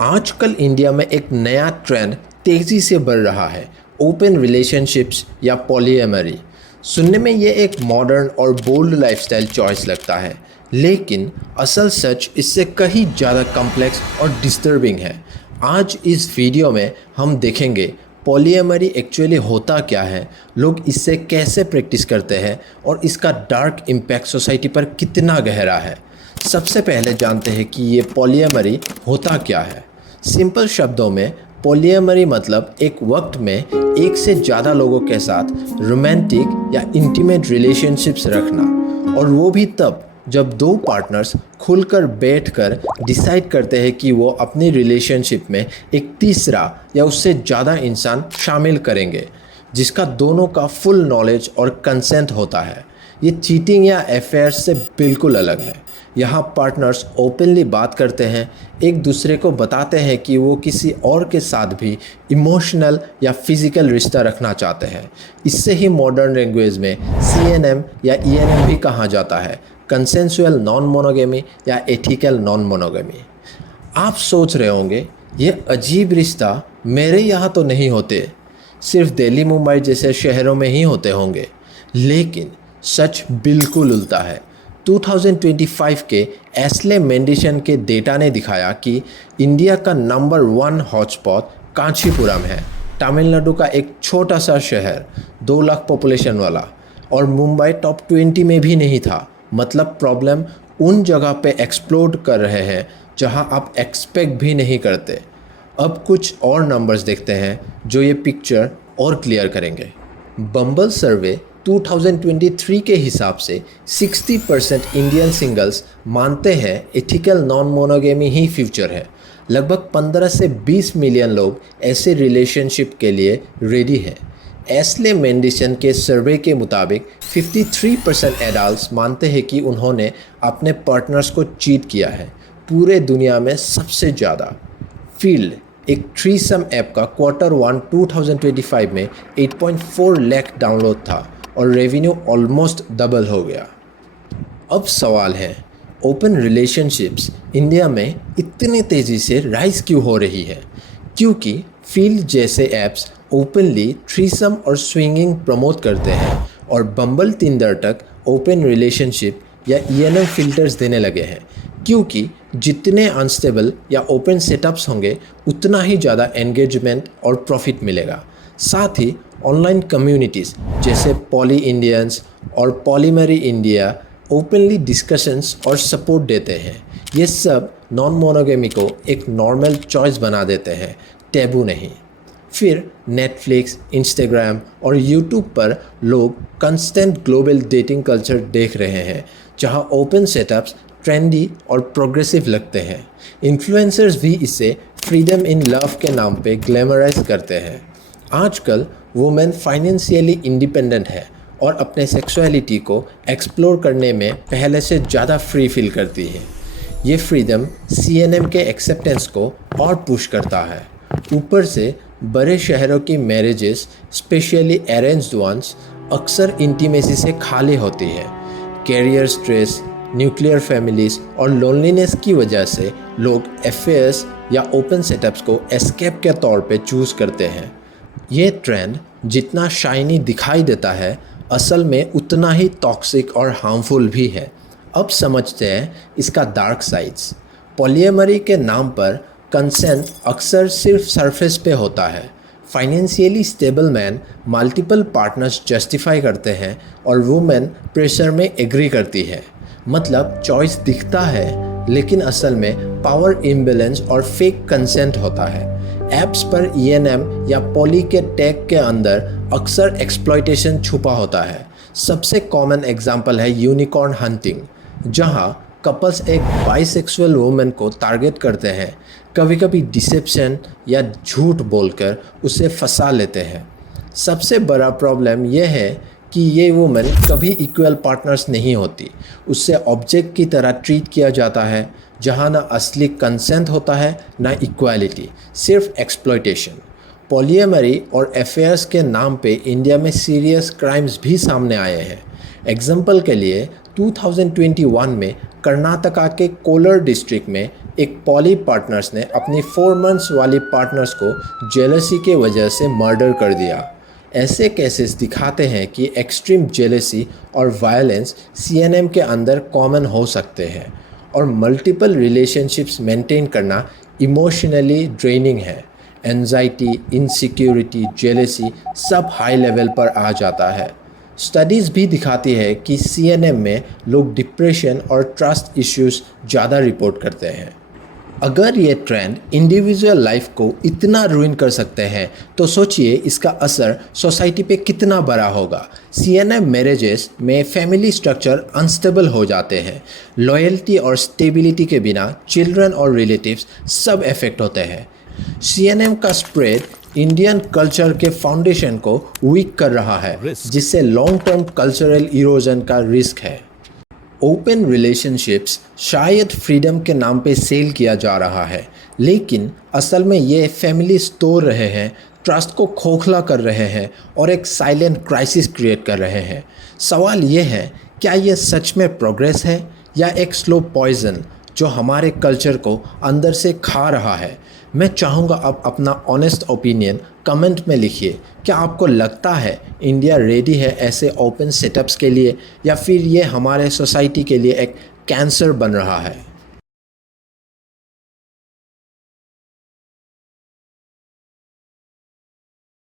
आजकल इंडिया में एक नया ट्रेंड तेज़ी से बढ़ रहा है, ओपन रिलेशनशिप्स या पॉलीएमरी। सुनने में ये एक मॉडर्न और बोल्ड लाइफस्टाइल चॉइस लगता है, लेकिन असल सच इससे कहीं ज़्यादा कॉम्प्लेक्स और डिस्टर्बिंग है। आज इस वीडियो में हम देखेंगे पॉलीएमरी एक्चुअली होता क्या है, लोग इससे कैसे प्रैक्टिस करते हैं और इसका डार्क इम्पैक्ट सोसाइटी पर कितना गहरा है। सबसे पहले जानते हैं कि ये पॉलीएमरी होता क्या है। सिंपल शब्दों में पॉलीएमरी मतलब एक वक्त में एक से ज़्यादा लोगों के साथ रोमांटिक या इंटीमेट रिलेशनशिप्स रखना, और वो भी तब जब दो पार्टनर्स खुलकर बैठकर डिसाइड करते हैं कि वो अपनी रिलेशनशिप में एक तीसरा या उससे ज़्यादा इंसान शामिल करेंगे, जिसका दोनों का फुल नॉलेज और कंसेंट होता है। ये चीटिंग या अफेयर्स से बिल्कुल अलग है। यहाँ पार्टनर्स ओपनली बात करते हैं, एक दूसरे को बताते हैं कि वो किसी और के साथ भी इमोशनल या फिज़िकल रिश्ता रखना चाहते हैं। इससे ही मॉडर्न लैंग्वेज में CNM या ENM भी कहा जाता है, कंसेंसुअल नॉन मोनोगेमी या एथिकल नॉन मोनोगेमी। आप सोच रहे होंगे ये अजीब रिश्ता मेरे यहाँ तो नहीं होते, सिर्फ दिल्ली मुंबई जैसे शहरों में ही होते होंगे। लेकिन सच बिल्कुल उल्टा है। 2025 के एस्ले मेंडिसन के डेटा ने दिखाया कि इंडिया का नंबर 1 हॉटस्पॉट कांचीपुरम है, तमिलनाडु का एक छोटा सा शहर 2 लाख पॉपुलेशन वाला, और मुंबई टॉप 20 में भी नहीं था। मतलब प्रॉब्लम उन जगह पे एक्सप्लोड कर रहे हैं जहां आप एक्सपेक्ट भी नहीं करते। अब कुछ और नंबर्स देखते हैं जो ये पिक्चर और क्लियर करेंगे। बम्बल सर्वे 2023 के हिसाब से 60% इंडियन सिंगल्स मानते हैं एथिकल नॉन मोनोगेमी ही फ्यूचर है। लगभग 15 से 20 मिलियन लोग ऐसे रिलेशनशिप के लिए रेडी हैं। एस्ले मेंडिसन के सर्वे के मुताबिक 53% एडल्ट्स मानते हैं कि उन्होंने अपने पार्टनर्स को चीट किया है। पूरे दुनिया में सबसे ज़्यादा फील्ड एक थ्रीसम ऐप का Q1 2025 में 8.4 लाख डाउनलोड था और रेवेन्यू ऑलमोस्ट डबल हो गया। अब सवाल है, ओपन रिलेशनशिप्स इंडिया में इतनी तेज़ी से राइज क्यों हो रही है? क्योंकि फील्ड जैसे ऐप्स ओपनली थ्रीसम और स्विंगिंग प्रमोट करते हैं, और बम्बल टिंडर तक ओपन रिलेशनशिप या ENM फिल्टर्स देने लगे हैं। क्योंकि जितने अनस्टेबल या ओपन सेटअप्स होंगे उतना ही ज़्यादा एंगेजमेंट और प्रॉफिट मिलेगा। साथ ही ऑनलाइन कम्युनिटीज़ जैसे पॉली इंडियंस और पॉलीमरी इंडिया ओपनली डिस्कशंस और सपोर्ट देते हैं। ये सब नॉन मोनोगेमी को एक नॉर्मल चॉइस बना देते हैं, टैबू नहीं। फिर नेटफ्लिक्स, इंस्टाग्राम और यूट्यूब पर लोग कंस्टेंट ग्लोबल डेटिंग कल्चर देख रहे हैं, जहां ओपन सेटअप्स ट्रेंडी और प्रोग्रेसिव लगते हैं। इन्फ्लुएंसर्स भी इसे फ्रीडम इन लव के नाम पे ग्लैमराइज करते हैं। आजकल वुमेन फाइनेंशियली इंडिपेंडेंट है और अपने सेक्सुअलिटी को एक्सप्लोर करने में पहले से ज़्यादा फ्री फील करती है। ये फ्रीडम CNM के एक्सेप्टेंस को और पुश करता है। ऊपर से बड़े शहरों की मैरिजेस, स्पेशली अरेंज्ड वंस, अक्सर इंटीमेसी से खाली होती है। कैरियर स्ट्रेस, न्यूक्लियर फैमिलीज और लोनलीनेस की वजह से लोग अफेयर्स या ओपन सेटअप्स को एस्केप के तौर पे चूज़ करते हैं। ये ट्रेंड जितना शाइनी दिखाई देता है, असल में उतना ही टॉक्सिक और हार्मफुल भी है। अब समझते हैं इसका डार्क साइड्स। पॉलीएमरी के नाम पर कंसेंट अक्सर सिर्फ सरफेस पे होता है। Financially stable man multiple partners justify करते हैं और वुमेन प्रेशर में एग्री करती है। मतलब चॉइस दिखता है, लेकिन असल में पावर इम्बैलेंस और फेक कंसेंट होता है। ऐप्स पर ENM या पॉली के टैग के अंदर अक्सर एक्सप्लॉयटेशन छुपा होता है। सबसे कॉमन एग्जांपल है यूनिकॉर्न हंटिंग, जहां कपल्स एक बाइसेक्सुअल वुमेन को टारगेट करते हैं, कभी कभी डिसेप्शन या झूठ बोलकर उसे फंसा लेते हैं। सबसे बड़ा प्रॉब्लम यह है कि ये वुमेन कभी इक्वल पार्टनर्स नहीं होती। उससे ऑब्जेक्ट की तरह ट्रीट किया जाता है, जहाँ ना असली कंसेंट होता है ना इक्वालिटी, सिर्फ एक्सप्लॉयटेशन। पॉलीएमरी और अफेयर्स के नाम पे इंडिया में सीरियस क्राइम्स भी सामने आए हैं। एग्जाम्पल के लिए 2021 में कर्नाटका के कोलार डिस्ट्रिक्ट में एक पॉली पार्टनर्स ने अपनी 4 मंथ्स वाली पार्टनर्स को जेलसी के वजह से मर्डर कर दिया। ऐसे केसेस दिखाते हैं कि एक्सट्रीम जेलसी और वायलेंस सीएनएम के अंदर कॉमन हो सकते हैं और मल्टीपल रिलेशनशिप्स मेंटेन करना इमोशनली ड्रेनिंग है। एंजाइटी, इनसिक्योरिटी, जेलसी सब हाई लेवल पर आ जाता है। स्टडीज़ भी दिखाती है कि सीएनएम में लोग डिप्रेशन और ट्रस्ट इश्यूज ज़्यादा रिपोर्ट करते हैं। अगर ये ट्रेंड इंडिविजुअल लाइफ को इतना रुइन कर सकते हैं तो सोचिए इसका असर सोसाइटी पे कितना बड़ा होगा। सीएनएम मैरिजेस में फैमिली स्ट्रक्चर अनस्टेबल हो जाते हैं। लॉयल्टी और स्टेबिलिटी के बिना चिल्ड्रन और रिलेटिव्स सब इफेक्ट होते हैं। सीएनएम का स्प्रेड इंडियन कल्चर के फाउंडेशन को वीक कर रहा है, जिससे लॉन्ग टर्म कल्चरल इरोजन का रिस्क है। ओपन रिलेशनशिप्स शायद फ्रीडम के नाम पे सेल किया जा रहा है, लेकिन असल में ये फैमिलीज तोड़ रहे हैं, ट्रस्ट को खोखला कर रहे हैं और एक साइलेंट क्राइसिस क्रिएट कर रहे हैं। सवाल ये है, क्या ये सच में प्रोग्रेस है या एक स्लो पॉइजन जो हमारे कल्चर को अंदर से खा रहा है? मैं चाहूँगा आप अपना ऑनेस्ट ओपिनियन कमेंट में लिखिए। क्या आपको लगता है इंडिया रेडी है ऐसे ओपन सेटअप्स के लिए, या फिर ये हमारे सोसाइटी के लिए एक कैंसर बन रहा है?